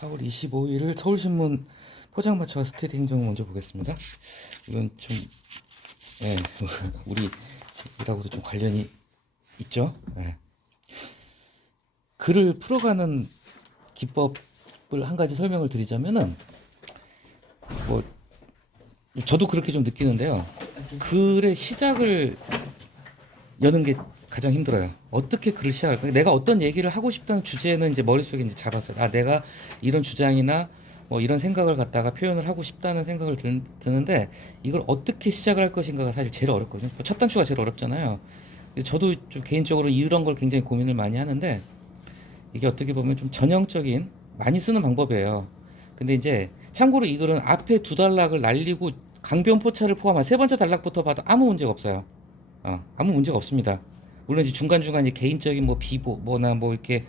4월 25일을 서울신문 포장마차와 스테디 행정 먼저 보겠습니다. 이건 좀 우리 일하고도 좀 관련이 있죠. 글을 풀어가는 기법을 한 가지 설명을 드리자면은 뭐 저도 그렇게 좀 느끼는데요. 글의 시작을 여는 게 가장 힘들어요. 어떻게 글을 시작할까? 내가 어떤 얘기를 하고 싶다는 주제는 이제 머릿속에 이제 잡았어요. 아, 내가 이런 주장이나 뭐 이런 생각을 갖다가 표현을 하고 싶다는 생각을 드는데 이걸 어떻게 시작을 할 것인가가 사실 제일 어렵거든요. 첫 단추가 제일 어렵잖아요. 저도 좀 개인적으로 이런 걸 굉장히 고민을 많이 하는데 이게 어떻게 보면 좀 전형적인 많이 쓰는 방법이에요. 근데 이제 참고로 이 글은 앞에 두 단락을 날리고 강변포차를 포함한 세 번째 단락부터 봐도 아무 문제가 없어요. 아무 문제가 없습니다. 물론 이제 중간중간 이제 개인적인 뭐 비보 뭐나 뭐 이렇게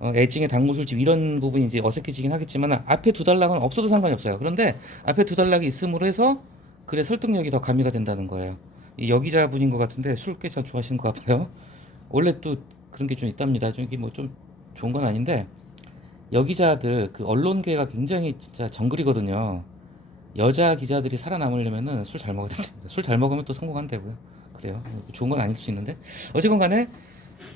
애증의 당구술집 이런 부분이 이제 어색해지긴 하겠지만 앞에 두 단락은 없어도 상관이 없어요. 그런데 앞에 두 단락이 있음으로 해서 글의 설득력이 더 가미가 된다는 거예요. 이 여기자분인 것 같은데 술 꽤 잘 좋아하시는 것 같아요. 원래 또 그런 게 좀 있답니다. 좀 이게 뭐 좀 좋은 건 아닌데 여기자들 그 언론계가 굉장히 진짜 정글이거든요. 여자 기자들이 살아남으려면은 술 잘 먹어야 된다. 술 잘 먹으면 또 성공한다고요. 그래요. 좋은 건 아닐 수 있는데 어쨌건 간에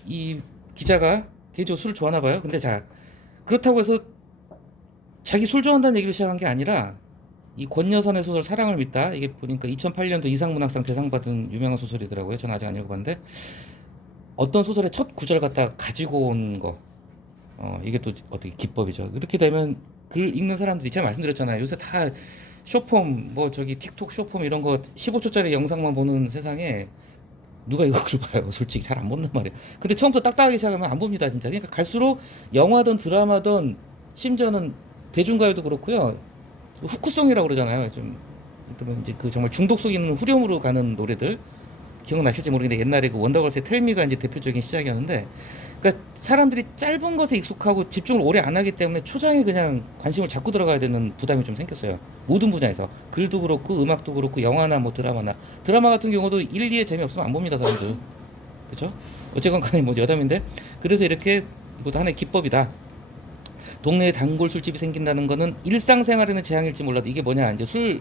이 기자가 개인적으로 술을 좋아하나 봐요. 근데 자 그렇다고 해서 자기 술 좋아한다는 얘기를 시작한 게 아니라 이 권여선의 소설 사랑을 믿다 이게 보니까 2008년도 이상문학상 대상 받은 유명한 소설이더라고요. 저는 아직 안 읽어봤는데 어떤 소설의 첫 구절 갖다 가지고 온 거 이게 또 어떻게 기법이죠. 그렇게 되면 글 읽는 사람들이 제가 말씀드렸잖아요. 요새 다 쇼폼 뭐 저기 틱톡 쇼폼 이런 거 15초짜리 영상만 보는 세상에 누가 이거 글 봐요. 솔직히 잘 안 본단 말이에요. 근데 처음부터 딱딱하게 시작하면 안 봅니다, 진짜. 그러니까 갈수록 영화든 드라마든 심지어는 대중가요도 그렇고요. 후크송이라고 그러잖아요. 좀 이제 그 정말 중독성 있는 후렴으로 가는 노래들 기억나실지 모르겠는데 옛날에 그 원더걸스의 텔미가 이제 대표적인 시작이었는데 그러니까 사람들이 짧은 것에 익숙하고 집중을 오래 안 하기 때문에 초장에 그냥 관심을 잡고 들어가야 되는 부담이 좀 생겼어요. 모든 분야에서 글도 그렇고 음악도 그렇고 영화나 뭐 드라마나 드라마 같은 경우도 1, 2에 재미없으면 안 봅니다 사람들. 그렇죠? 어쨌건 간에 뭐 여담인데 그래서 이렇게 이것도 하나의 기법이다. 동네에 단골 술집이 생긴다는 거는 일상생활에는 재앙일지 몰라도 이게 뭐냐 이제 술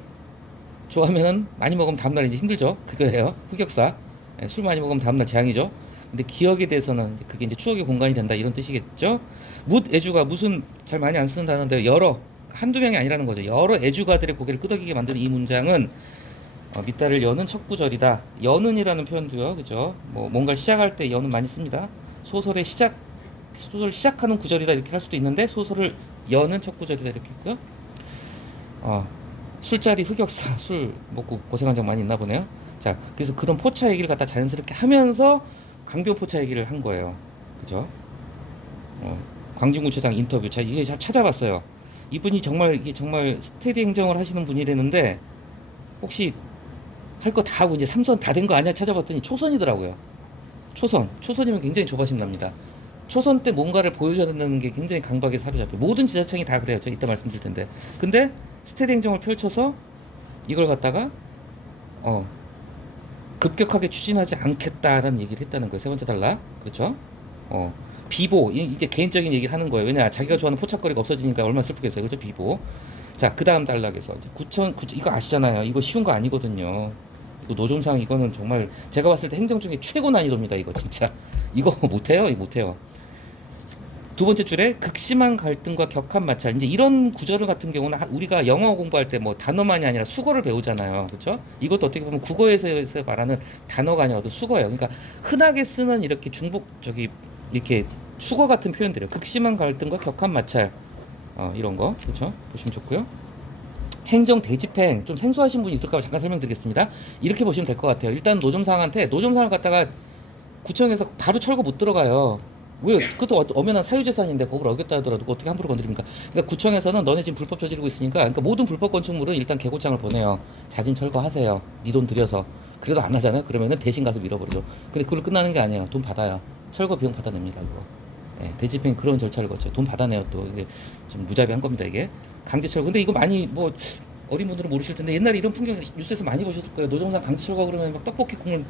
좋아하면은 많이 먹으면 다음날 이제 힘들죠. 그거예요. 흑역사. 술 많이 먹으면 다음날 재앙이죠. 근데 기억에 대해서는 그게 이제 추억의 공간이 된다 이런 뜻이겠죠. 묻 애주가 무슨 잘 많이 안 쓰는 단어인데 여러 한두 명이 아니라는 거죠. 여러 애주가들의 고개를 끄덕이게 만드는 이 문장은 밑달을 여는 첫 구절이다. 여는이라는 표현도요. 그죠? 뭐 뭔가를 시작할 때 여는 많이 씁니다. 소설의 시작 소설 시작하는 구절이다 이렇게 할 수도 있는데 소설을 여는 첫 구절이다 이렇게 했고요. 술자리 흑역사 술 먹고 고생한 적 많이 있나 보네요. 자, 그래서 그런 포차 얘기를 갖다 자연스럽게 하면서 강변 포차 얘기를 한 거예요. 그죠? 광진구청장 인터뷰 제가 이게 잘 찾아봤어요. 이분이 정말 이게 정말 스테디 행정을 하시는 분이라는데 혹시 할 거 다 하고 이제 삼선 다 된 거 아니야 찾아봤더니 초선이더라고요. 초선이면 굉장히 조바심 납니다. 초선 때 뭔가를 보여줘야 된다는 게 굉장히 강박에 사로잡혀. 모든 지자청이 다 그래요. 제가 이따 말씀드릴 텐데. 근데 스테디 행정을 펼쳐서 이걸 갖다가 급격하게 추진하지 않겠다라는 얘기를 했다는 거예요. 세 번째 달라. 그렇죠? 비보. 이게 개인적인 얘기를 하는 거예요. 왜냐 자기가 좋아하는 포착거리가 없어지니까 얼마나 슬프겠어요. 그렇죠? 비보. 자, 그 다음 단락에서 이제 이거 아시잖아요. 이거 쉬운 거 아니거든요. 이거 노점상 이거는 정말 제가 봤을 때 행정 중에 최고 난이도입니다. 이거 진짜 이거 못해요. 이거 못해요. 두 번째 줄에 극심한 갈등과 격한 마찰. 이제 이런 구절을 같은 경우는 우리가 영어 공부할 때 뭐 단어만이 아니라 수거를 배우잖아요. 그렇죠? 이것도 어떻게 보면 국어에서 말하는 단어가 아니라 수거예요. 그러니까 흔하게 쓰는 이렇게 이렇게 수거 같은 표현들이에요. 극심한 갈등과 격한 마찰. 이런 거. 그렇죠? 보시면 좋고요. 행정 대집행 좀 생소하신 분이 있을까 잠깐 설명드리겠습니다. 이렇게 보시면 될 것 같아요. 일단 노점상한테 노점상을 갖다가 구청에서 바로 철거 못 들어가요. 왜? 그것도 엄연한 사유재산인데 법을 어겼다 하더라도 어떻게 함부로 건드립니까? 그러니까 구청에서는 너네 지금 불법 저지르고 있으니까 그러니까 모든 불법 건축물은 일단 개고장을 보내요. 자진 철거하세요. 네 돈 들여서. 그래도 안 하잖아요. 그러면은 대신 가서 밀어버리죠. 근데 그걸로 끝나는 게 아니에요. 돈 받아요. 철거 비용 받아냅니다. 이거. 대집행 그런 절차를 거쳐요. 돈 받아내요. 또 이게 좀 무자비한 겁니다. 이게 강제 철거. 근데 이거 많이 뭐 어린 분들은 모르실 텐데 옛날에 이런 풍경 뉴스에서 많이 보셨을 거예요. 노점상 강제 철거 그러면 막 떡볶이 국물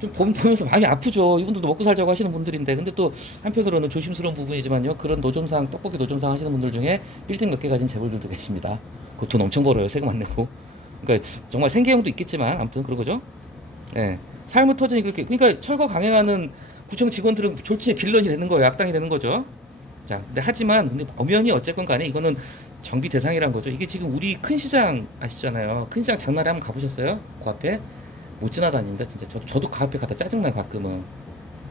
좀 보면서 마음이 아프죠. 이분들도 먹고 살자고 하시는 분들인데, 근데 또 한편으로는 조심스러운 부분이지만요. 그런 노점상, 떡볶이 노점상 하시는 분들 중에 빌딩 몇 개 가진 재벌들도 계십니다. 그 돈 엄청 벌어요. 세금 안 내고. 그러니까 정말 생계형도 있겠지만 아무튼 그런 거죠. 예. 삶의 터전이 그렇게, 그러니까 철거 강행하는 구청 직원들은 졸지에 빌런이 되는 거예요. 악당이 되는 거죠. 자, 근데 하지만 근데 엄연히 어쨌건 간에 이거는 정비 대상이란 거죠. 이게 지금 우리 큰 시장 아시잖아요. 큰 시장 장날에 한번 가보셨어요? 그 앞에 못 지나다닙니다. 진짜 저도 그 앞에 가다 짜증나 가끔은.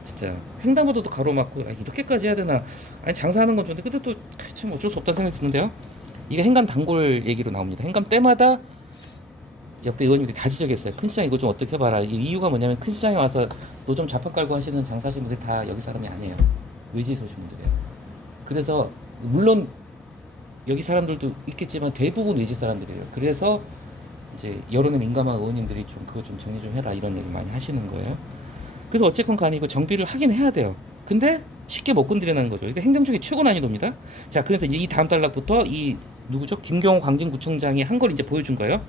진짜 횡단보도도 가로막고 아, 이렇게까지 해야 되나? 아니 장사하는 건 좋은데 근데 또 참 어쩔 수 없다는 생각이 드는데요. 이게 행감 단골 얘기로 나옵니다. 행감 때마다 역대 의원님들이 다 지적했어요. 큰 시장 이거 좀 어떻게 해봐라. 이게 이유가 뭐냐면 큰 시장에 와서 노점 자판 깔고 하시는 장사하시는 분들이 다 여기 사람이 아니에요. 외지에서 오신 분들이에요. 그래서 물론 여기 사람들도 있겠지만 대부분 외지 사람들이에요. 그래서 이제 여론에 민감한 의원님들이 좀 그거 좀 정리 좀 해라 이런 얘기 많이 하시는 거예요. 그래서 어쨌건 간에 이거 정비를 하긴 해야 돼요. 근데 쉽게 못 건드리는 거죠. 이거 행정 중에 최고 난이도입니다. 자, 그래서 이제 이 다음 달락부터 이 누구죠? 김경호 광진구청장이 한 걸 이제 보여준 거예요.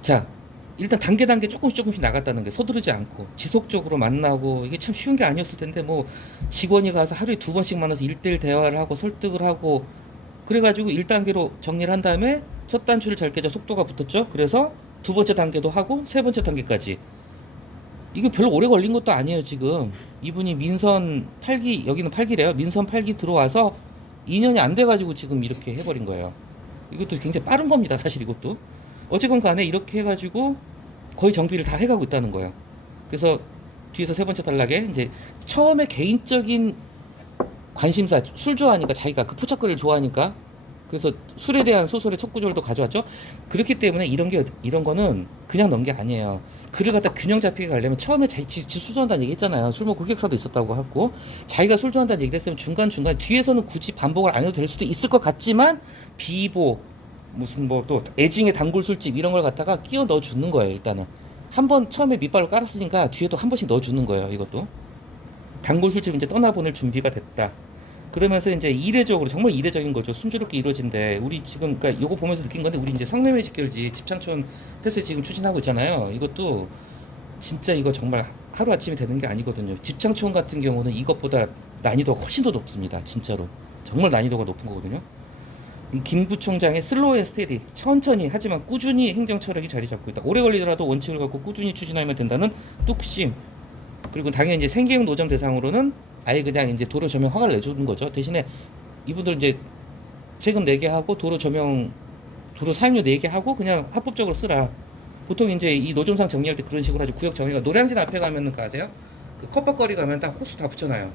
자, 일단 단계 조금씩 나갔다는 게 서두르지 않고 지속적으로 만나고 이게 참 쉬운 게 아니었을 텐데 뭐 직원이 가서 하루에 2번씩 만나서 1대1 대화를 하고 설득을 하고 그래가지고 1단계로 정리를 한 다음에 첫 단추를 잘 깨져 속도가 붙었죠. 그래서 두 번째 단계도 하고 세 번째 단계까지 이게 별로 오래 걸린 것도 아니에요. 지금 이분이 민선 8기 여기는 8기래요. 민선 8기 들어와서 2년이 안 돼가지고 지금 이렇게 해버린 거예요. 이것도 굉장히 빠른 겁니다. 사실 이것도 어쨌건 간에 이렇게 해가지고 거의 정비를 다 해가고 있다는 거예요. 그래서 뒤에서 세 번째 단락에 이제 처음에 개인적인 관심사 술 좋아하니까 자기가 그 포착거리를 좋아하니까 그래서 술에 대한 소설의 첫 구절도 가져왔죠. 그렇기 때문에 이런 거는 그냥 넣은 게 아니에요. 글을 갖다 균형 잡히게 가려면 처음에 술 좋아한다는 얘기 했잖아요. 술 먹고 흑역사도 있었다고 하고 자기가 술 좋아한다는 얘기를 했으면 중간중간 뒤에서는 굳이 반복을 안 해도 될 수도 있을 것 같지만 비보 무슨 뭐 또 애징의 단골 술집 이런 걸 갖다가 끼워 넣어 주는 거예요. 일단은 한번 처음에 밑발로 깔았으니까 뒤에도 한 번씩 넣어 주는 거예요. 이것도 단골 술집 이제 떠나보낼 준비가 됐다. 그러면서 이제 이례적으로 정말 이례적인 거죠. 순조롭게 이루어진데 우리 지금 그러니까 요거 보면서 느낀 건데 우리 이제 성내외 직결지 집창촌 패스 지금 추진하고 있잖아요. 이것도 진짜 이거 정말 하루 아침에 되는 게 아니거든요. 집창촌 같은 경우는 이것보다 난이도가 훨씬 더 높습니다. 진짜로 정말 난이도가 높은 거거든요. 김 부총장의 슬로우 앤 스테디 천천히 하지만 꾸준히 행정 철학이 자리 잡고 있다. 오래 걸리더라도 원칙을 갖고 꾸준히 추진하면 된다는 뚝심. 그리고 당연히 이제 생계형 노점 대상으로는 아예 그냥 이제 도로 조명 허가를 내주는 거죠. 대신에 이분들 이제 세금 내게 하고 도로 조명 도로 사용료 내게 하고 그냥 합법적으로 쓰라. 보통 이제 이 노점상 정리할 때 그런 식으로 하죠. 구역 정리가 노량진 앞에 가면은 아세요? 그 컵밥거리 가면 딱 호수 다 붙여놔요.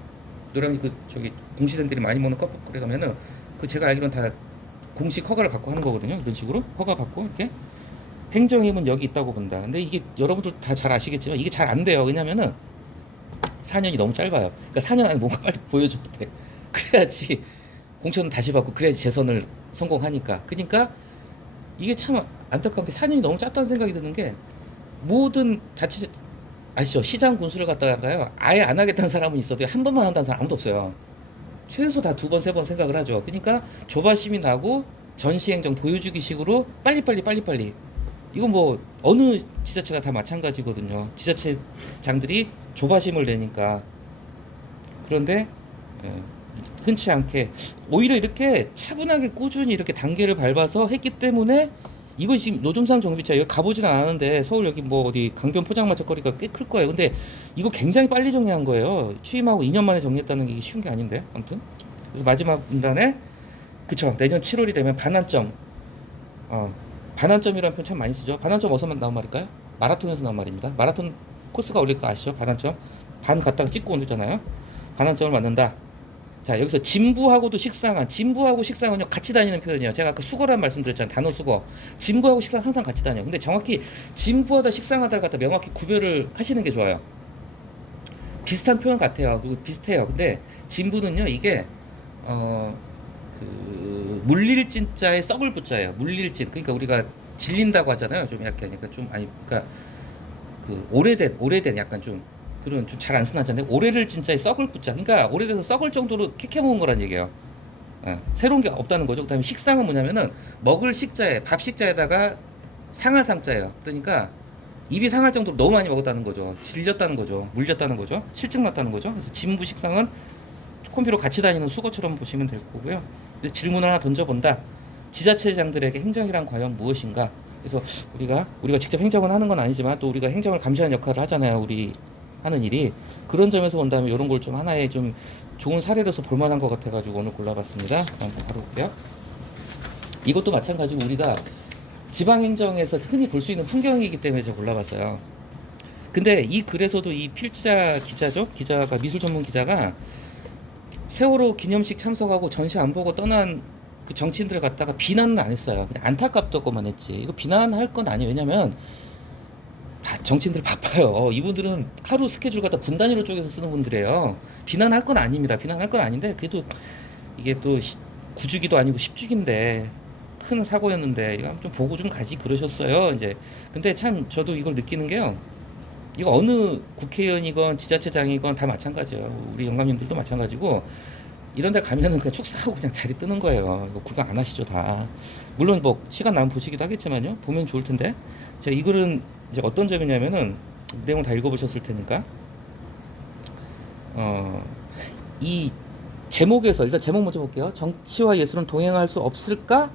노량진 그 저기 공시생들이 많이 먹는 컵밥거리 가면은 그 제가 알기로는 다 공식 허가를 받고 하는 거거든요. 이런 식으로 허가 받고 이렇게 행정임은 여기 있다고 본다. 근데 이게 여러분들 다 잘 아시겠지만 이게 잘 안 돼요. 왜냐면은 4년이 너무 짧아요. 그러니까 4년 안에 뭔가 빨리 보여줘야 돼. 그래야지 공천은 다시 받고 그래야지 재선을 성공하니까. 그러니까 이게 참 안타까운 게 4년이 너무 짧다는 생각이 드는 게 모든 자치 아시죠? 시장 군수를 갖다가요 아예 안 하겠다는 사람은 있어도 한 번만 한다는 사람 아무도 없어요. 최소 다 두 번, 세 번 생각을 하죠. 그러니까 조바심이 나고 전시행정 보여주기 식으로 빨리빨리. 이건 뭐 어느 지자체나 다 마찬가지거든요. 지자체장들이 조바심을 내니까. 그런데 예, 흔치 않게 오히려 이렇게 차분하게 꾸준히 이렇게 단계를 밟아서 했기 때문에 이거 지금 노점상 정비차 여기 가보진 않았는데 서울 여기 뭐 어디 강변 포장마차거리가 꽤 클 거예요. 근데 이거 굉장히 빨리 정리한 거예요. 취임하고 2년 만에 정리했다는 게 쉬운 게 아닌데 아무튼 그래서 마지막 문단에 그쵸 내년 7월이 되면 반환점 반환점이라는 표현 참 많이 쓰죠. 반환점 어디서 나온 말일까요? 마라톤에서 나온 말입니다. 마라톤 코스가 올릴 거 아시죠? 반환점 반 갔다가 찍고 온다잖아요. 반환점을 만든다. 자 여기서 진부하고도 식상한 진부하고 식상은요 같이 다니는 표현이에요. 제가 아까 수거란 말씀드렸잖아요. 단어 수거 진부하고 식상 항상 같이 다녀요. 근데 정확히 진부하다 식상하다를 갖다 명확히 구별을 하시는 게 좋아요. 비슷한 표현 같아요. 그리고 비슷해요. 근데 진부는요 이게 그 물릴진자에 썩을 부자예요. 물릴진 그러니까 우리가 질린다고 하잖아요. 좀 약간 그러니까 좀 아니 그러니까 그 오래된 약간 좀 그런 좀 잘 안 쓰나잖아요. 오래를 진짜에 썩을 붙자. 그러니까 오래돼서 썩을 정도로 캐캐 먹은 거란 얘기예요. 새로운 게 없다는 거죠. 그다음에 식상은 뭐냐면은 먹을 식자에 밥 식자에다가 상할 상자예요. 그러니까 입이 상할 정도로 너무 많이 먹었다는 거죠. 질렸다는 거죠. 물렸다는 거죠. 실증 났다는 거죠. 그래서 진부 식상은 콤비로 같이 다니는 수거처럼 보시면 될 거고요. 근데 질문을 하나 던져본다. 지자체장들에게 행정이란 과연 무엇인가? 그래서 우리가 직접 행정을 하는 건 아니지만 또 우리가 행정을 감시하는 역할을 하잖아요. 우리 하는 일이 그런 점에서 본다면 이런 걸 좀 하나의 좀 좋은 사례로서 볼만한 것 같아가지고 오늘 골라봤습니다. 한번 바로 볼게요. 이것도 마찬가지고 우리가 지방행정에서 흔히 볼 수 있는 풍경이기 때문에 제가 골라봤어요. 근데 이 글에서도 이 필자 기자죠? 기자가 미술 전문 기자가 세월호 기념식 참석하고 전시 안 보고 떠난 그 정치인들 갖다가 비난은 안 했어요. 그냥 안타깝다고만 했지. 이거 비난할 건 아니에요. 왜냐면 정치인들 바빠요. 이분들은 하루 스케줄 갖다 분 단위로 쪼개서 쓰는 분들이에요. 비난할 건 아닙니다. 비난할 건 아닌데 그래도 이게 또 9주기도 아니고 10주기인데 큰 사고였는데 이거 좀 보고 좀 가지 그러셨어요. 이제 근데 참 저도 이걸 느끼는 게요. 이거 어느 국회의원이건 지자체장이건 다 마찬가지예요. 우리 영감님들도 마찬가지고 이런 데 가면은 그냥 축사하고 그냥 자리 뜨는 거예요. 이거 구경 안 하시죠, 다. 물론 뭐 시간 나면 보시기도 하겠지만요. 보면 좋을 텐데. 제가 이 글은 이제 어떤 점이냐면은 내용 다 읽어보셨을 테니까 이 제목에서 일단 제목 먼저 볼게요. 정치와 예술은 동행할 수 없을까?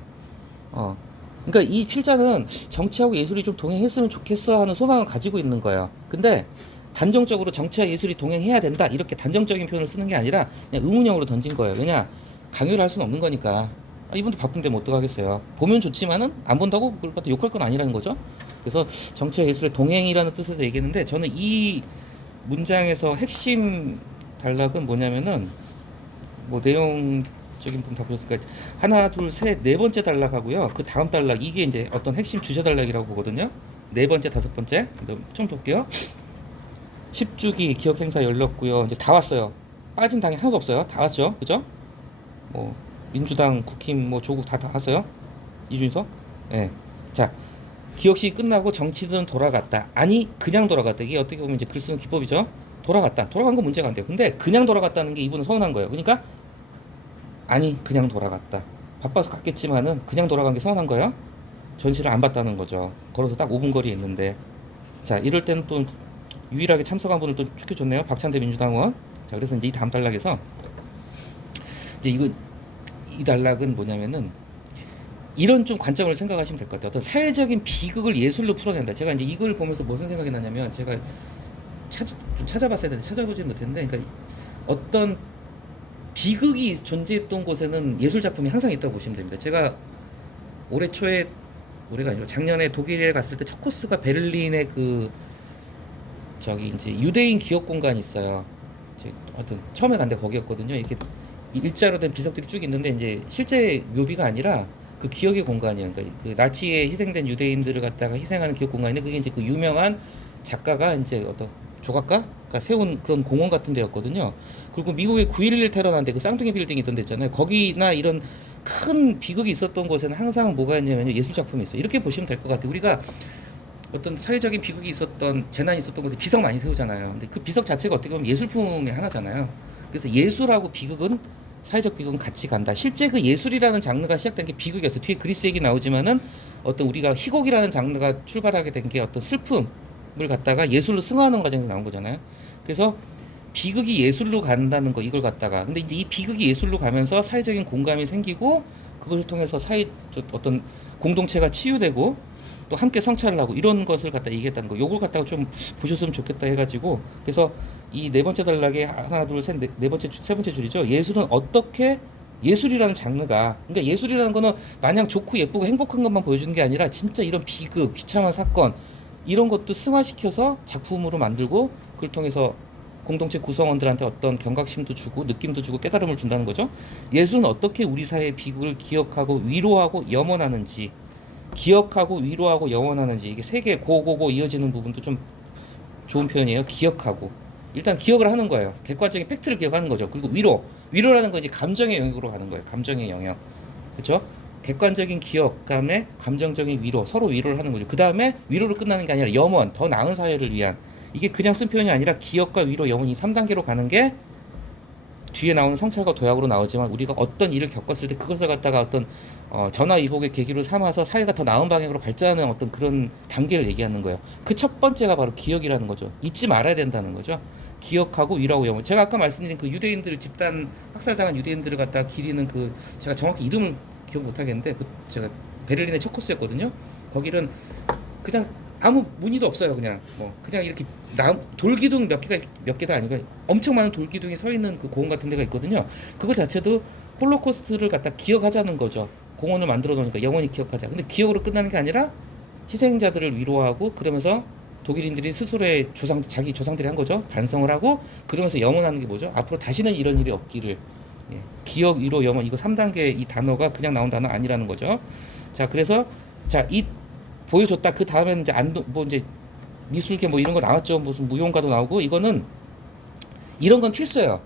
그러니까 이 필자는 정치하고 예술이 좀 동행했으면 좋겠어 하는 소망을 가지고 있는 거예요. 근데 단정적으로 정치와 예술이 동행해야 된다 이렇게 단정적인 표현을 쓰는 게 아니라 그냥 의문형으로 던진 거예요. 왜냐 강요를 할 수는 없는 거니까. 이분도 바쁜데 뭐 어떡하겠어요. 보면 좋지만은 안 본다고 그걸 갖다 욕할 건 아니라는 거죠. 그래서 정치와 예술의 동행이라는 뜻에서 얘기했는데 저는 이 문장에서 핵심 단락은 뭐냐면은 뭐 내용적인 부분 다 보셨을까요? 하나, 둘, 셋, 네 번째 단락하고요. 그 다음 단락 이게 이제 어떤 핵심 주제 단락이라고 보거든요. 네 번째, 다섯 번째. 좀 볼게요. 10주기 기억 행사 열렸고요. 이제 다 왔어요. 빠진 당이 하나도 없어요. 다 왔죠, 그죠? 뭐 민주당, 국힘, 뭐 조국 다 왔어요. 이준석. 예. 자, 기억식이 끝나고 정치는 돌아갔다. 아니 그냥 돌아갔다. 이게 어떻게 보면 이제 글 쓰는 기법이죠. 돌아갔다. 돌아간 건 문제가 안 돼요. 근데 그냥 돌아갔다는 게 이분은 서운한 거예요. 그러니까 아니 그냥 돌아갔다. 바빠서 갔겠지만은 그냥 돌아간 게 서운한 거예요. 전시를 안 봤다는 거죠. 걸어서 딱 5분 거리에 있는데. 자, 이럴 때는 또 유일하게 참석한 분을 또 추켜줬네요. 박찬대 민주당 의원. 자, 그래서 이제 이 다음 단락에서 이제 이 단락은 뭐냐면은 이런 좀 관점을 생각하시면 될 것 같아요. 어떤 사회적인 비극을 예술로 풀어낸다. 제가 이제 이걸 보면서 무슨 생각이 나냐면 제가 좀 찾아봤어야 되는데 찾아보지 못했는데, 그러니까 어떤 비극이 존재했던 곳에는 예술 작품이 항상 있다고 보시면 됩니다. 제가 올해가 아니라 작년에 독일에 갔을 때 첫 코스가 베를린의 그 저기 이제 유대인 기억 공간이 있어요. 어떤 처음에 간 데 거기였거든요. 이렇게 일자로 된 비석들이 쭉 있는데 이제 실제 묘비가 아니라 그 기억의 공간이에요. 그러니까 그 나치에 희생된 유대인들을 갖다가 희생하는 기억 공간인데 그게 이제 그 유명한 작가가 이제 어떤 조각가가 세운 그런 공원 같은 데였거든요. 그리고 미국의 9.11 테러 난데 그 쌍둥이 빌딩 있던 데 있잖아요. 거기나 이런 큰 비극이 있었던 곳에는 항상 뭐가 있냐면 예술 작품이 있어요. 이렇게 보시면 될 것 같아요. 우리가 어떤 사회적인 비극이 있었던 재난이 있었던 곳에 비석 많이 세우잖아요. 근데 그 비석 자체가 어떻게 보면 예술품의 하나잖아요. 그래서 예술하고 비극은 사회적 비극은 같이 간다. 실제 그 예술이라는 장르가 시작된 게 비극이었어요. 뒤에 그리스 얘기 나오지만은 어떤 우리가 희곡이라는 장르가 출발하게 된 게 어떤 슬픔을 갖다가 예술로 승화하는 과정에서 나온 거잖아요. 그래서 비극이 예술로 간다는 거 이걸 갖다가 근데 이제 이 비극이 예술로 가면서 사회적인 공감이 생기고 그것을 통해서 어떤 공동체가 치유되고 또 함께 성찰을 하고 이런 것을 갖다 얘기했다는 거. 요걸 갖다가 좀 보셨으면 좋겠다 해가지고 그래서 이 네 번째 단락에 하나 둘 셋 네 번째 세 번째 줄이죠. 예술은 어떻게 예술이라는 장르가 그러니까 예술이라는 거는 마냥 좋고 예쁘고 행복한 것만 보여주는 게 아니라 진짜 이런 비극 비참한 사건 이런 것도 승화시켜서 작품으로 만들고 그걸 통해서 공동체 구성원들한테 어떤 경각심도 주고 느낌도 주고 깨달음을 준다는 거죠. 예술은 어떻게 우리 사회의 비극을 기억하고 위로하고 염원하는지 기억하고 위로하고 영원하는지 이게 세 개 고고고 이어지는 부분도 좀 좋은 표현이에요. 기억하고 일단 기억을 하는 거예요. 객관적인 팩트를 기억하는 거죠. 그리고 위로라는 건 이제 감정의 영역으로 가는 거예요. 감정의 영역, 그렇죠? 객관적인 기억, 다음에 감정적인 위로, 서로 위로를 하는 거죠. 그 다음에 위로로 끝나는 게 아니라 염원, 더 나은 사회를 위한 이게 그냥 쓴 표현이 아니라 기억과 위로, 염원 이 3단계로 가는 게 뒤에 나오는 성찰과 도약으로 나오지만 우리가 어떤 일을 겪었을 때 그것을 갖다가 어떤 전화위복의 계기로 삼아서 사회가 더 나은 방향으로 발전하는 어떤 그런 단계를 얘기하는 거예요. 그 첫 번째가 바로 기억이라는 거죠. 잊지 말아야 된다는 거죠. 기억하고 위로하고 영원. 제가 아까 말씀드린 그 유대인들 집단 학살당한 유대인들을 갖다 기리는 그 제가 정확히 이름을 기억 못 하겠는데 그 제가 베를린의 첫 코스였거든요. 거기는 그냥 아무 무늬도 없어요. 그냥 뭐 그냥 이렇게 돌기둥 몇 개가 아니고 엄청 많은 돌기둥이 서 있는 그 공원 같은 데가 있거든요. 그거 자체도 홀로코스트를 갖다 기억하자는 거죠. 공원을 만들어 놓으니까 영원히 기억하자. 근데 기억으로 끝나는 게 아니라 희생자들을 위로하고 그러면서 독일인들이 스스로의 자기 조상들이 한 거죠. 반성을 하고 그러면서 염원하는 게 뭐죠? 앞으로 다시는 이런 일이 없기를. 예. 기억, 위로, 염원 이거 3단계 이 단어가 그냥 나온 단어 아니라는 거죠. 자, 그래서 이 보여줬다. 그 다음에는 이제 뭐 이제 미술계 뭐 이런 거 나왔죠. 무슨 무용가도 나오고 이거는 이런 건 필수예요.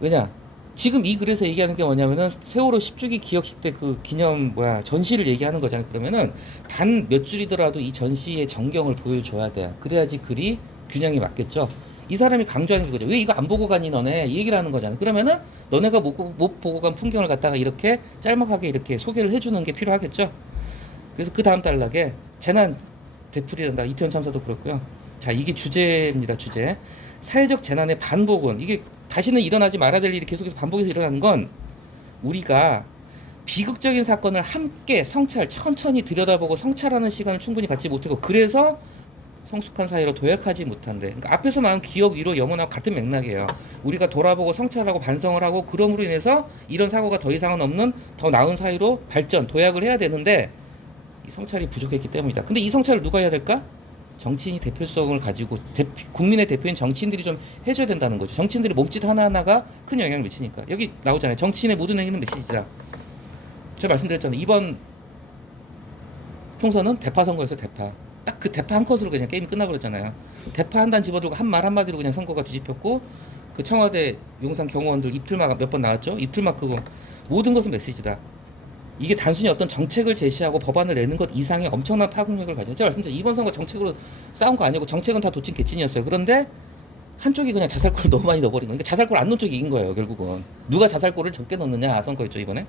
왜냐? 지금 이 글에서 얘기하는 게 뭐냐면은 세월호 10주기 기억식 때 그 기념 전시를 얘기하는 거잖아요. 그러면은 단 몇 줄이더라도 이 전시의 전경을 보여줘야 돼요. 그래야지 글이 균형이 맞겠죠. 이 사람이 강조하는 게 거죠. 왜 이거 안 보고 가니 너네? 이 얘기를 하는 거잖아요. 그러면은 너네가 못 보고 간 풍경을 갖다가 이렇게 짤막하게 이렇게 소개를 해주는 게 필요하겠죠. 그래서 그 다음 단락에 재난 되풀이된다. 이태원 참사도 그렇고요. 자, 이게 주제입니다. 주제. 사회적 재난의 반복은 이게 다시는 일어나지 말아야 될 일이 계속해서 반복해서 일어나는 건 우리가 비극적인 사건을 함께 천천히 들여다보고 성찰하는 시간을 충분히 갖지 못하고 그래서 성숙한 사회로 도약하지 못한대. 그러니까 앞에서 말한 기억, 위로, 염원하고 같은 맥락이에요. 우리가 돌아보고 성찰하고 반성을 하고 그럼으로 인해서 이런 사고가 더 이상은 없는 더 나은 사회로 도약을 해야 되는데 이 성찰이 부족했기 때문이다. 근데 이 성찰을 누가 해야 될까? 정치인이 대표성을 가지고 국민의 대표인 정치인들이 좀 해줘야 된다는 거죠. 정치인들의 몸짓 하나하나가 큰 영향을 미치니까. 여기 나오잖아요. 정치인의 모든 행위는 메시지다. 제가 말씀드렸잖아요. 이번 총선은 대파 선거였어요. 대파. 딱 그 대파 한 컷으로 그냥 게임이 끝나버렸잖아요. 대파 한 단 집어들고 한 말 한마디로 그냥 선거가 뒤집혔고 그 청와대 용산 경호원들 입틀막 몇 번 나왔죠. 입틀막 그거 모든 것은 메시지다. 이게 단순히 어떤 정책을 제시하고 법안을 내는 것 이상의 엄청난 파급력을 가지고 제가 말씀드린 이번 선거 정책으로 싸운 거 아니고 정책은 다 도찐 개찐이었어요. 그런데 한쪽이 그냥 자살골을 너무 많이 넣어버린 거예요. 그러니까 자살골 안 넣은 쪽이 이긴 거예요. 결국은 누가 자살골을 적게 넣느냐 선거였죠 이번에.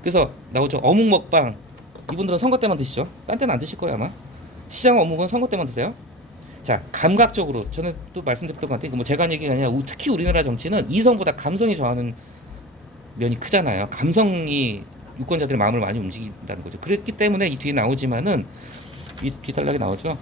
그래서 나오죠. 어묵 먹방. 이분들은 선거 때만 드시죠. 딴 때는 안 드실 거예요 아마. 시장 어묵은 선거 때만 드세요. 자, 감각적으로 저는 또 말씀드렸던 것 같아요. 뭐 제가 한 얘기가 아니라 특히 우리나라 정치는 이성보다 감성이 좋아하는 면이 크잖아요. 감성이 유권자들의 마음을 많이 움직인다는 거죠. 그랬기 때문에 이 뒤에 나오지만은 이 뒤달락에 나오죠.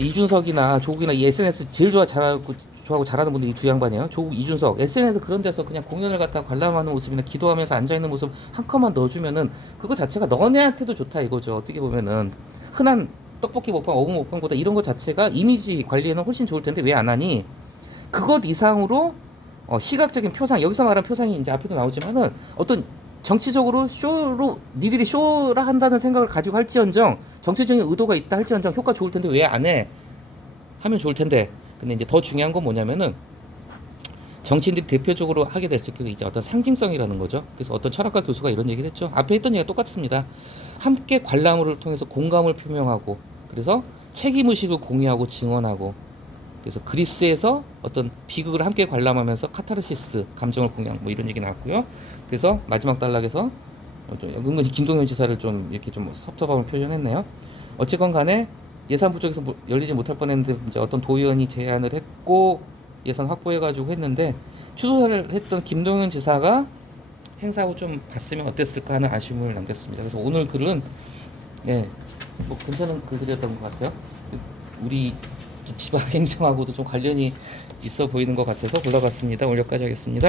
이준석이나 조국이나 이 SNS 제일 좋아하고 잘하는 분들이 두 양반이에요. 조국, 이준석 SNS 그런 데서 그냥 공연을 갖다 관람하는 모습이나 기도하면서 앉아 있는 모습 한 컷만 넣어주면은 그거 자체가 너네한테도 좋다 이거죠. 어떻게 보면은 흔한 떡볶이 먹방, 어묵 먹방보다 이런 것 자체가 이미지 관리에는 훨씬 좋을 텐데 왜 안 하니? 그것 이상으로 시각적인 표상, 여기서 말하는 표상이 이제 앞에도 나오지만은 어떤 정치적으로 니들이 쇼라 한다는 생각을 가지고 할지언정 정치적인 의도가 있다 할지언정 효과 좋을 텐데 왜 안 해? 하면 좋을 텐데. 근데 이제 더 중요한 건 뭐냐면은 정치인들이 대표적으로 하게 됐을 때 이제 어떤 상징성이라는 거죠. 그래서 어떤 철학가 교수가 이런 얘기를 했죠. 앞에 했던 얘기가 똑같습니다. 함께 관람을 통해서 공감을 표명하고 그래서 책임의식을 공유하고 증언하고 그래서 그리스에서 어떤 비극을 함께 관람하면서 카타르시스 감정을 공유하고 뭐 이런 얘기 나왔고요. 그래서 마지막 단락에서 은근히 김동연 지사를 좀 이렇게 좀 섭섭함을 표현했네요. 어쨌건 간에 예산 부족해서 열리지 못할 뻔했는데 이제 어떤 도의원이 제안을 했고 예산 확보해가지고 했는데 추도를 했던 김동연 지사가 행사하고 좀 봤으면 어땠을까 하는 아쉬움을 남겼습니다. 그래서 오늘 글은 뭐 괜찮은 글들이었던 것 같아요. 우리 지방 행정하고도 좀 관련이 있어 보이는 것 같아서 골라봤습니다. 오늘 여기까지 하겠습니다.